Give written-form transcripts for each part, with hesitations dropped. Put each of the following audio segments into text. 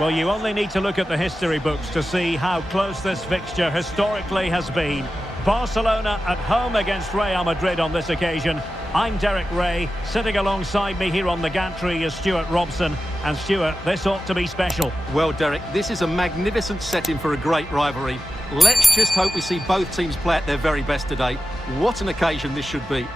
Well, you only need to look at the history books to see how close this fixture historically has been. Barcelona at home against Real Madrid on this occasion. I'm Derek Ray. Sitting alongside me here on the gantry is Stuart Robson. And Stuart, this ought to be special. Well, Derek, this is a magnificent setting for a great rivalry. Let's just hope we see both teams play at their very best today. What an occasion this should be.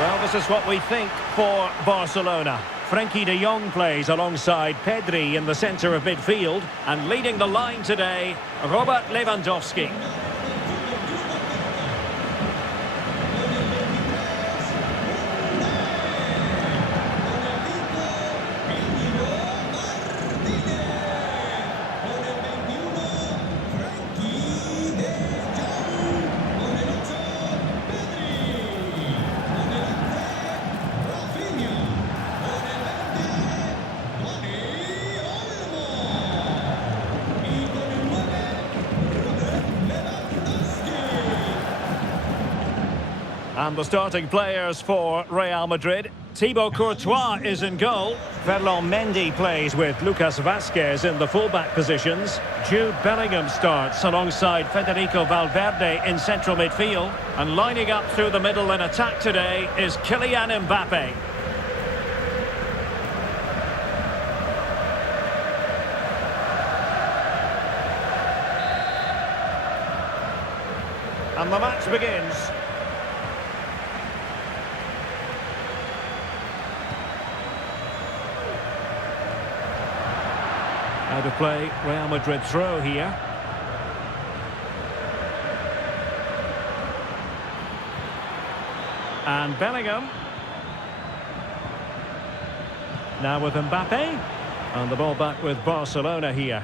Well, this is what we think for Barcelona. Frenkie de Jong plays alongside Pedri in the centre of midfield. And leading the line today, Robert Lewandowski. And the starting players for Real Madrid. Thibaut Courtois is in goal. Ferland Mendy plays with Lucas Vazquez in the fullback positions. Jude Bellingham starts alongside Federico Valverde in central midfield. And lining up through the middle in attack today is Kylian Mbappe. And the match begins. Out of play, Real Madrid throw here. And Bellingham. Now with Mbappe. And the ball back with Barcelona here.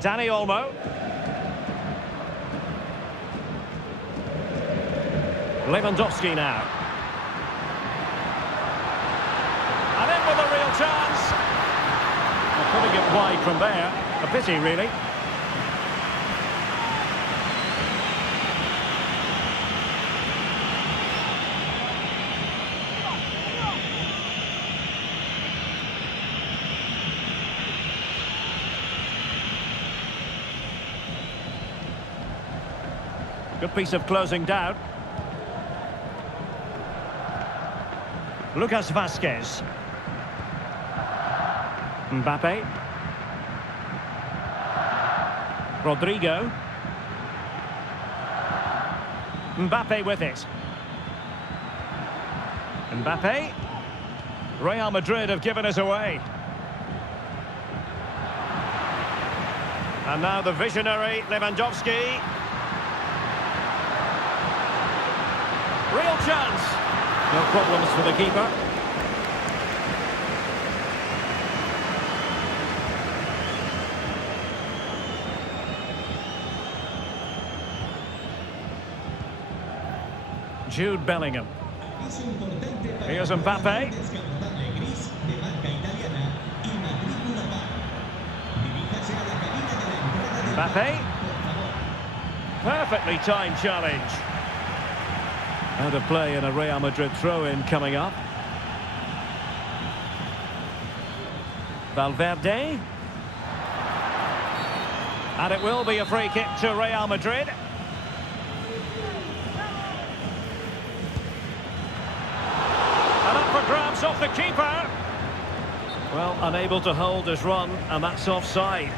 Dani Olmo. Lewandowski now. And in with a real chance. Well, putting it wide from there. A pity, really. Good piece of closing down. Lucas Vazquez. Mbappe. Rodrigo. Mbappe with it. Mbappe. Real Madrid have given us away. And now the visionary Lewandowski. Real chance. No problems for the keeper. Jude Bellingham. Here's Mbappe. Mbappe. Perfectly timed challenge. Out of play and a Real Madrid throw-in coming up. Valverde. And it will be a free kick to Real Madrid. And up for grabs off the keeper. Well, unable to hold his run, and that's offside.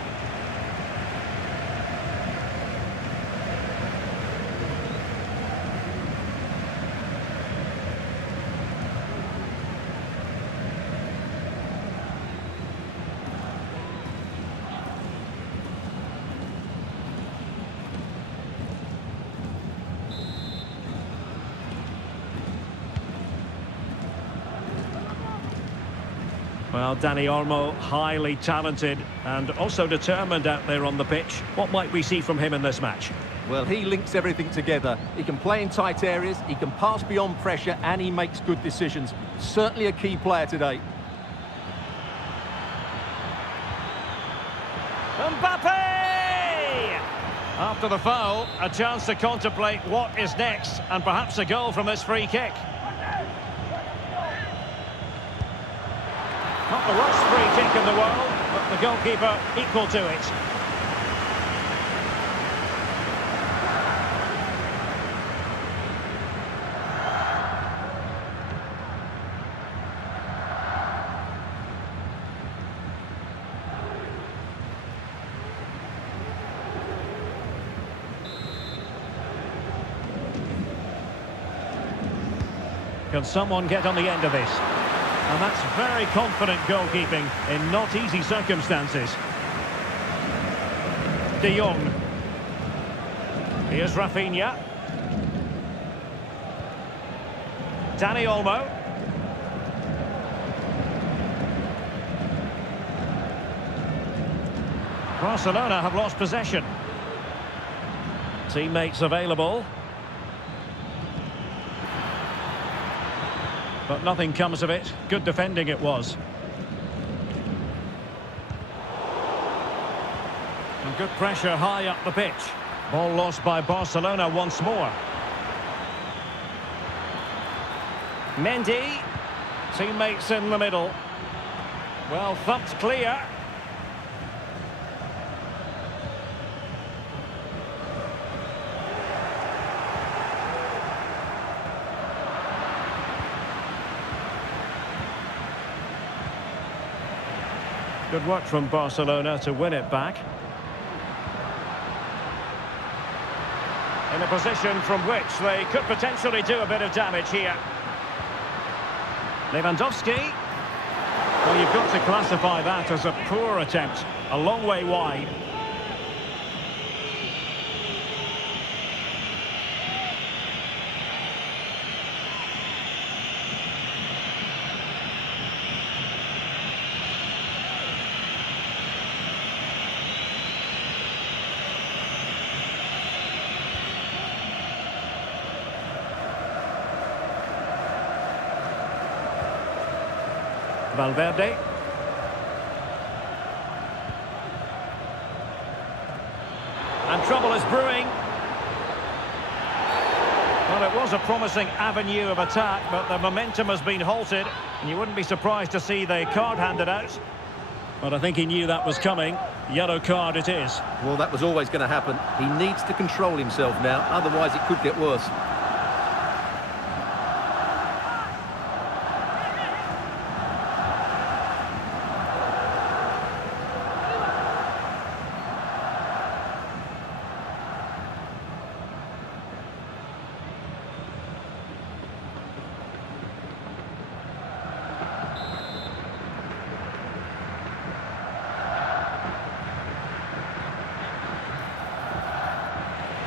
Well, Dani Olmo, highly talented and also determined out there on the pitch. What might we see from him in this match? Well, he links everything together. He can play in tight areas, he can pass beyond pressure, and he makes good decisions. Certainly a key player today. Mbappe! After the foul, a chance to contemplate what is next, and perhaps a goal from this free kick. Not the worst free kick in the world, but the goalkeeper equal to it. Can someone get on the end of this? And that's very confident goalkeeping in not easy circumstances. De Jong. Here's Rafinha. Dani Olmo. Barcelona have lost possession. Teammates available. But nothing comes of it. Good defending it was. And good pressure high up the pitch. Ball lost by Barcelona once more. Mendy. Teammates in the middle. Well, thumped clear. Good work from Barcelona to win it back. In a position from which they could potentially do a bit of damage here. Lewandowski. Well, you've got to classify that as a poor attempt. A long way wide. Valverde. And trouble is brewing. Well, it was a promising avenue of attack, but the momentum has been halted. And you wouldn't be surprised to see the card handed out. But I think he knew that was coming. Yellow card it is. Well, that was always going to happen. He needs to control himself now, otherwise it could get worse.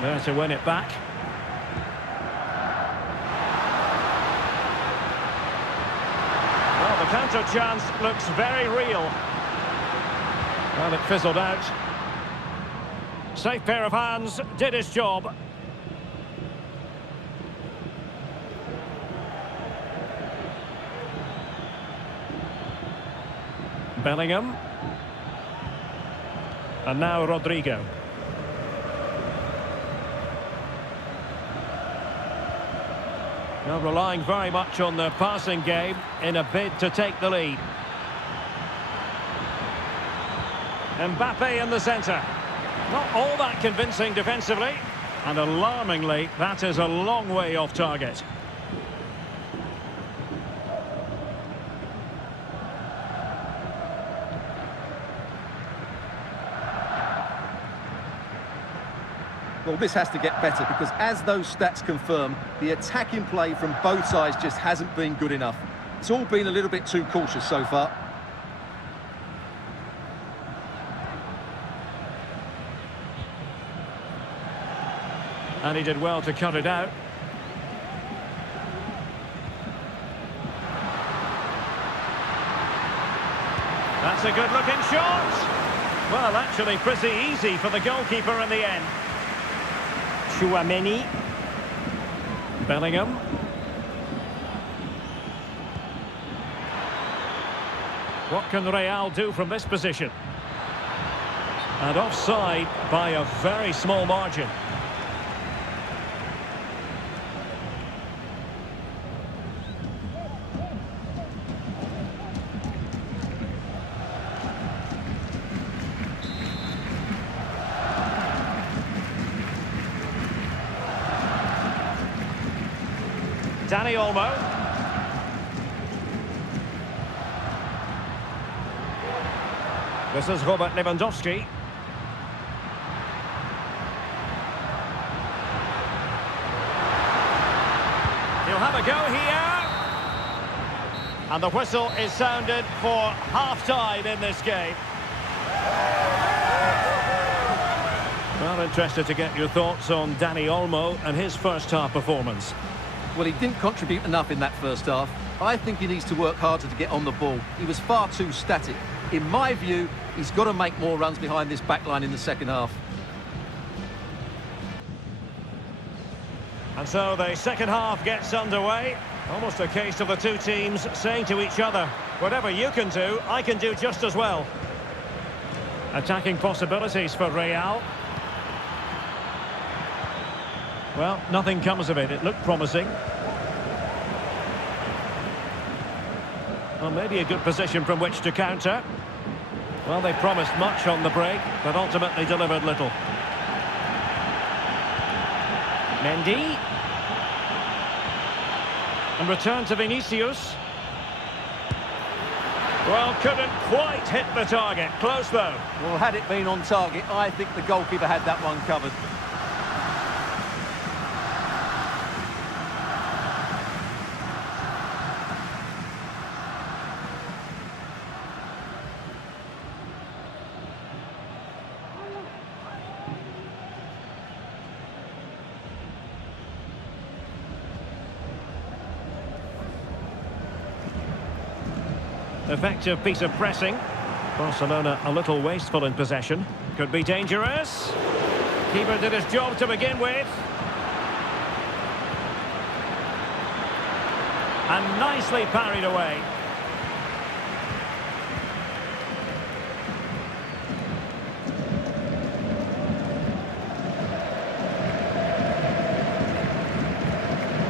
There to win it back. Well, the counter chance looks very real. Well, it fizzled out. Safe pair of hands, did his job. Bellingham. And now Rodrigo. Now relying very much on the passing game in a bid to take the lead. Mbappe in the centre. Not all that convincing defensively. And alarmingly, that is a long way off target. Well, this has to get better because as those stats confirm, the attacking play from both sides just hasn't been good enough. It's all been a little bit too cautious so far. And he did well to cut it out. That's a good-looking shot. Well, actually pretty easy for the goalkeeper in the end. Chouameni. Bellingham. What can Real do from this position? And offside by a very small margin. Dani Olmo. This is Robert Lewandowski. He'll have a go here. And the whistle is sounded for half-time in this game. Well, interested to get your thoughts on Dani Olmo and his first-half performance. Well, he didn't contribute enough in that first half. I think he needs to work harder to get on the ball. He was far too static. In my view, he's got to make more runs behind this backline in the second half. And so the second half gets underway. Almost a case of the two teams saying to each other, whatever you can do, I can do just as well. Attacking possibilities for Real. Well, nothing comes of it. It looked promising. Well, maybe a good position from which to counter. Well, they promised much on the break, but ultimately delivered little. Mendy. And return to Vinicius. Well, couldn't quite hit the target. Close, though. Well, had it been on target, I think the goalkeeper had that one covered. Effective piece of pressing. Barcelona a little wasteful in possession. Could be dangerous. Keeper did his job to begin with. And nicely parried away.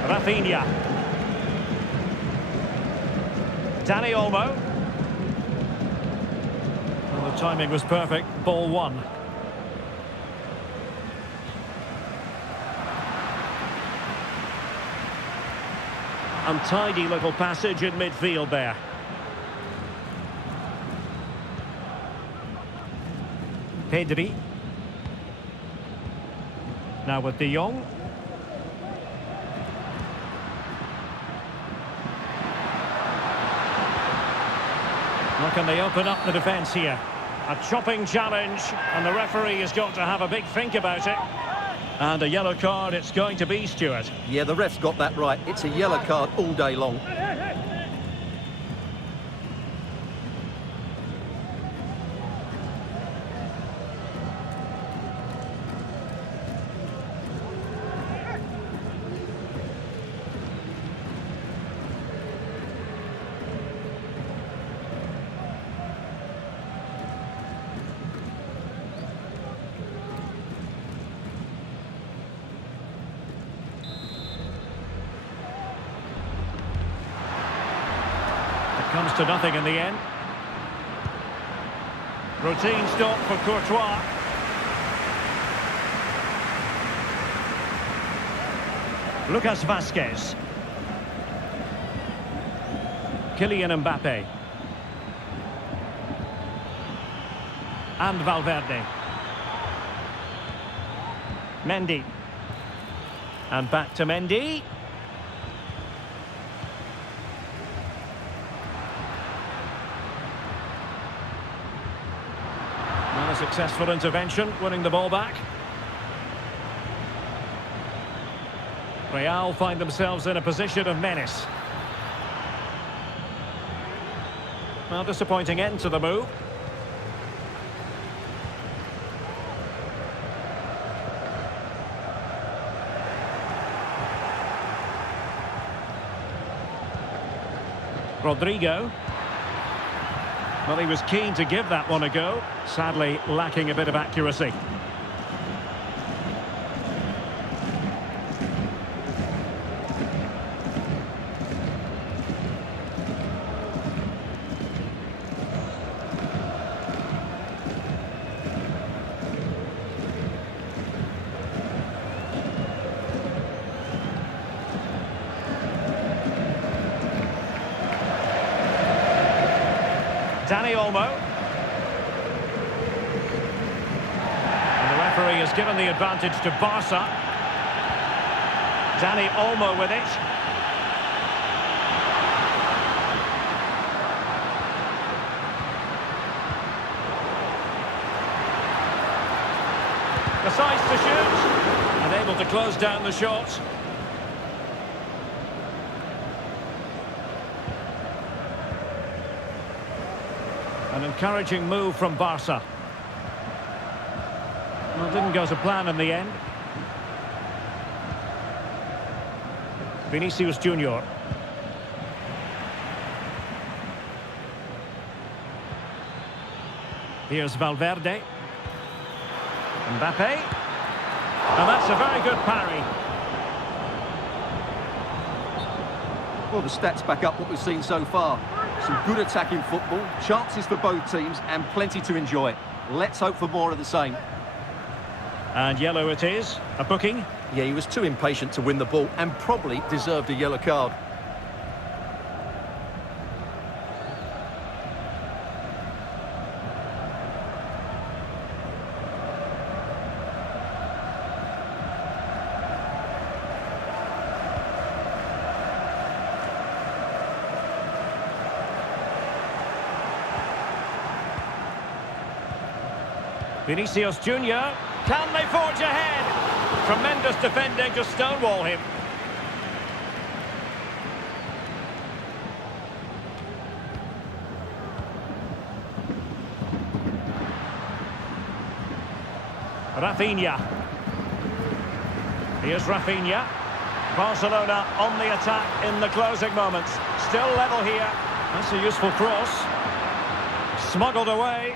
Rafinha. Dani Olmo. Well, the timing was perfect. Ball one. Untidy little passage in midfield there. Pedri. Now with De Jong. How can they open up the defence here? A chopping challenge, and the referee has got to have a big think about it. And a yellow card it's going to be, Stuart. Yeah, the ref's got that right. It's a yellow card all day long. Comes to nothing in the end. Routine stop for Courtois. Lucas Vazquez. Kylian Mbappe. And Valverde. Mendy. And back to Mendy. A successful intervention, winning the ball back. Real find themselves in a position of menace. Well, disappointing end to the move. Rodrigo. Well, he was keen to give that one a go. Sadly, lacking a bit of accuracy. Dani Olmo. And the referee has given the advantage to Barca. Dani Olmo with it. Decides to shoot. And able to close down the shot. An encouraging move from Barca. Well, didn't go to plan in the end. Vinicius Junior. Here's Valverde. Mbappe. And that's a very good parry. Well, the stats back up what we've seen so far. Some good attacking football, chances for both teams, and plenty to enjoy. Let's hope for more of the same. And yellow it is. A booking. Yeah, he was too impatient to win the ball and probably deserved a yellow card. Vinicius Junior. Can they forge ahead? Tremendous defending to stonewall him. Rafinha. Here's Rafinha. Barcelona on the attack in the closing moments. Still level here. That's a useful cross. Smuggled away.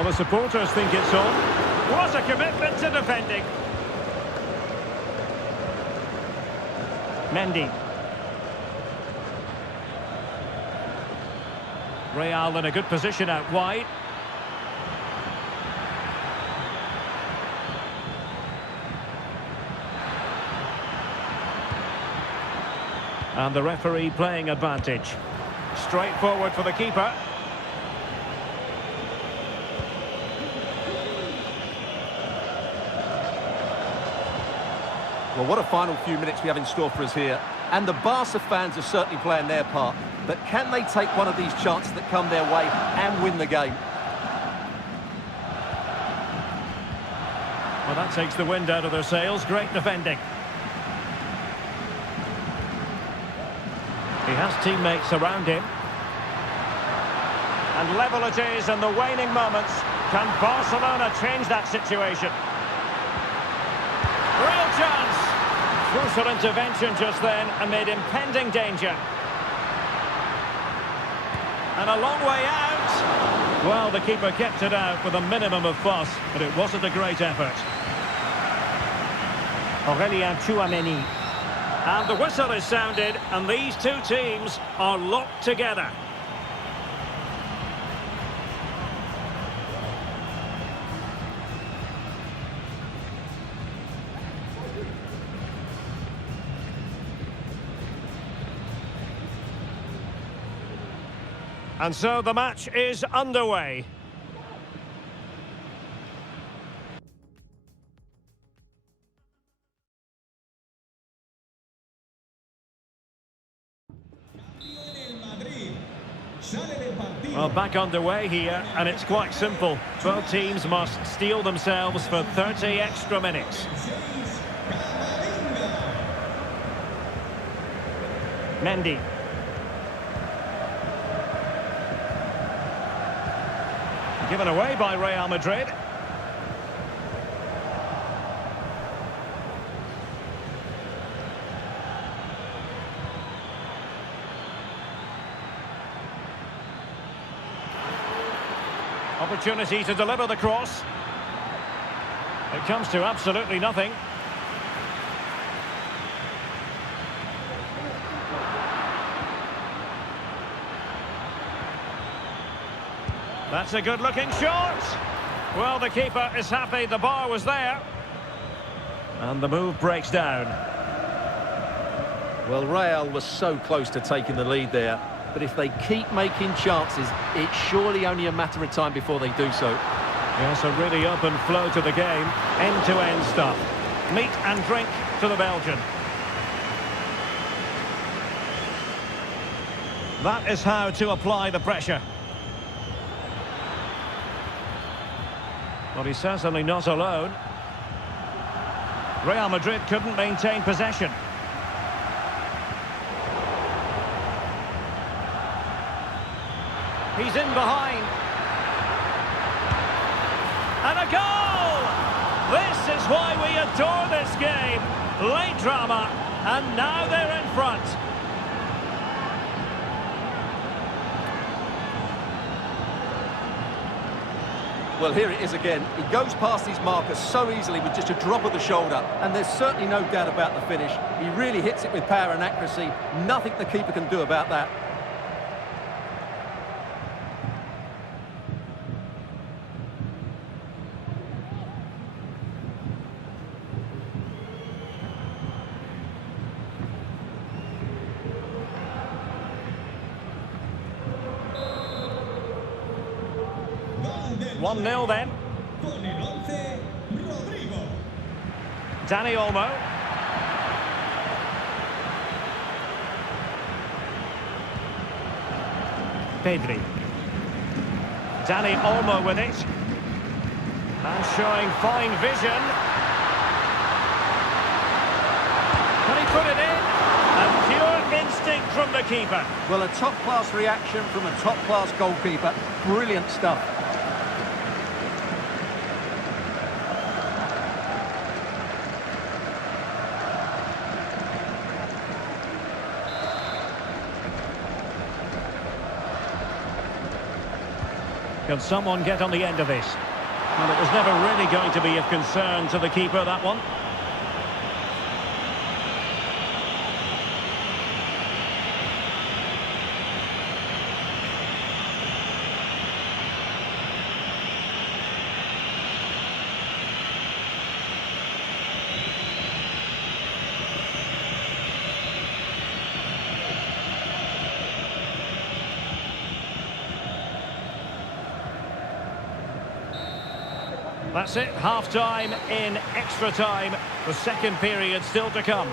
Well, the supporters think it's on. What a commitment to defending. Mendy. Real in a good position out wide. And the referee playing advantage. Straight forward for the keeper. Well, what a final few minutes we have in store for us here. And the Barca fans are certainly playing their part. But can they take one of these chances that come their way and win the game? Well, that takes the wind out of their sails. Great defending. He has teammates around him. And level it is in the waning moments. Can Barcelona change that situation? Real chance. Crucial intervention just then amid impending danger. And a long way out. Well, the keeper kept it out with a minimum of fuss, but it wasn't a great effort. Aurélien Tchouaméni. And the whistle is sounded, and these two teams are locked together. And so the match is underway. Well, back underway here, and it's quite simple. Both teams must steel themselves for 30 extra minutes. Mendy. Given away by Real Madrid. Opportunity to deliver the cross. It comes to absolutely nothing. That's a good-looking shot. Well, the keeper is happy the bar was there. And the move breaks down. Well, Real was so close to taking the lead there. But if they keep making chances, it's surely only a matter of time before they do so. Yes, a really open flow to the game. End-to-end stuff. Meat and drink to the Belgian. That is how to apply the pressure. Well, he's certainly not alone. Real Madrid couldn't maintain possession. He's in behind. And a goal! This is why we adore this game. Late drama, and now they're in front. Well, here it is again. He goes past his marker so easily with just a drop of the shoulder, and there's certainly no doubt about the finish. He really hits it with power and accuracy. Nothing the keeper can do about that. One 0 then. Dani Olmo. Pedri. Dani Olmo with it. And showing fine vision. Can he put it in? A pure instinct from the keeper. Well, a top-class reaction from a top-class goalkeeper. Brilliant stuff. Can someone get on the end of this? Well, it was never really going to be of concern to the keeper, that one. That's it, half-time in extra time. The second period still to come.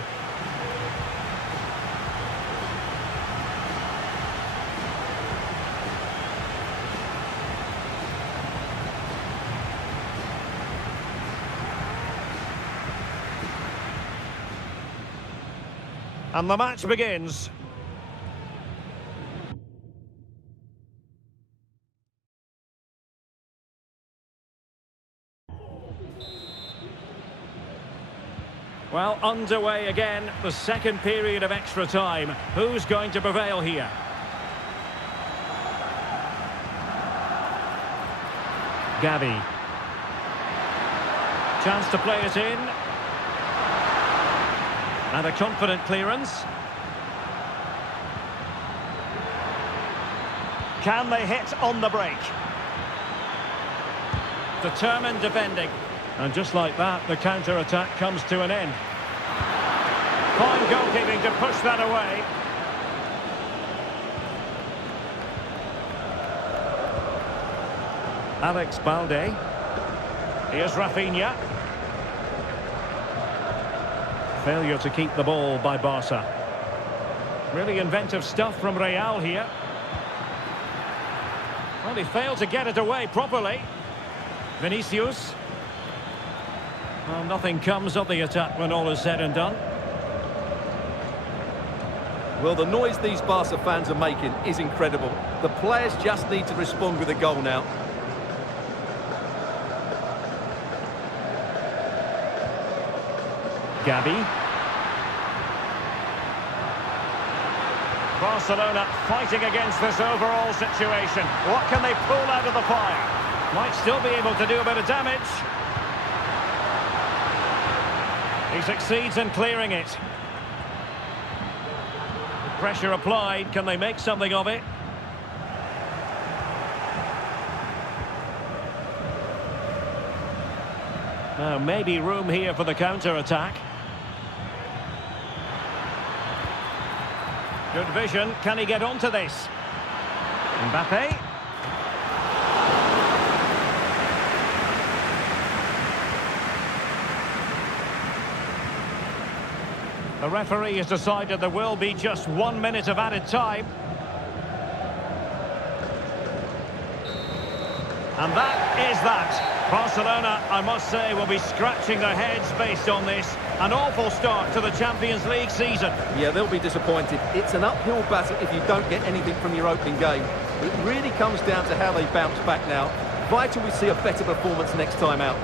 And the match begins. Well, underway again, the second period of extra time. Who's going to prevail here? Gavi. Chance to play it in. And a confident clearance. Can they hit on the break? Determined defending. And just like that, the counter-attack comes to an end. Fine goalkeeping to push that away. Alex Balde. Here's Rafinha. Failure to keep the ball by Barca. Really inventive stuff from Real here. Well, he failed to get it away properly. Vinicius. Well, nothing comes of the attack when all is said and done. Well, the noise these Barca fans are making is incredible. The players just need to respond with a goal now. Gabi. Barcelona fighting against this overall situation. What can they pull out of the fire? Might still be able to do a bit of damage. He succeeds in clearing it. Pressure applied. Can they make something of it? Now, maybe room here for the counter-attack. Good vision. Can he get onto this? Mbappe. The referee has decided there will be just 1 minute of added time. And that is that. Barcelona, I must say, will be scratching their heads based on this. An awful start to the Champions League season. Yeah, they'll be disappointed. It's an uphill battle if you don't get anything from your opening game. It really comes down to how they bounce back now. Vital we see a better performance next time out.